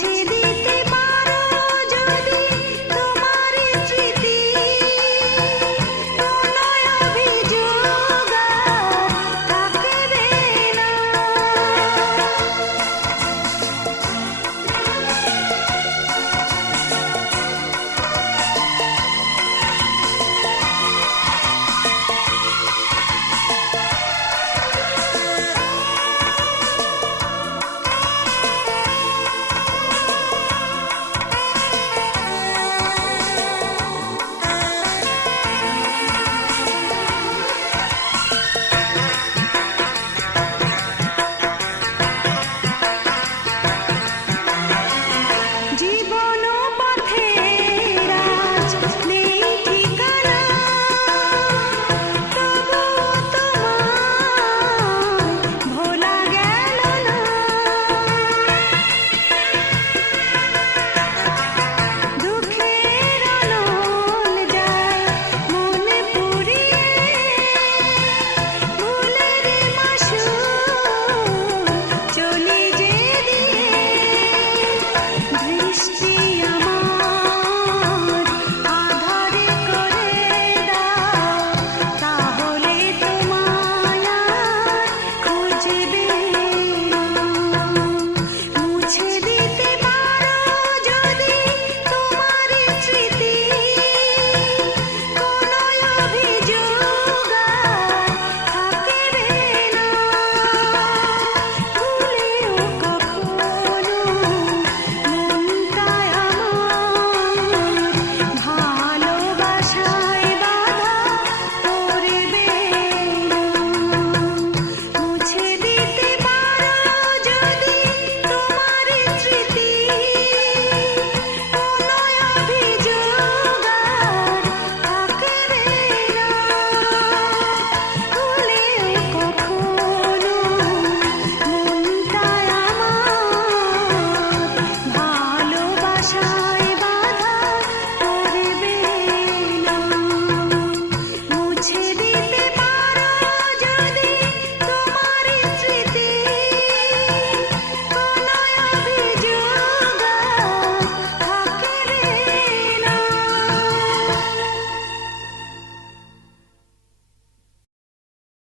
feel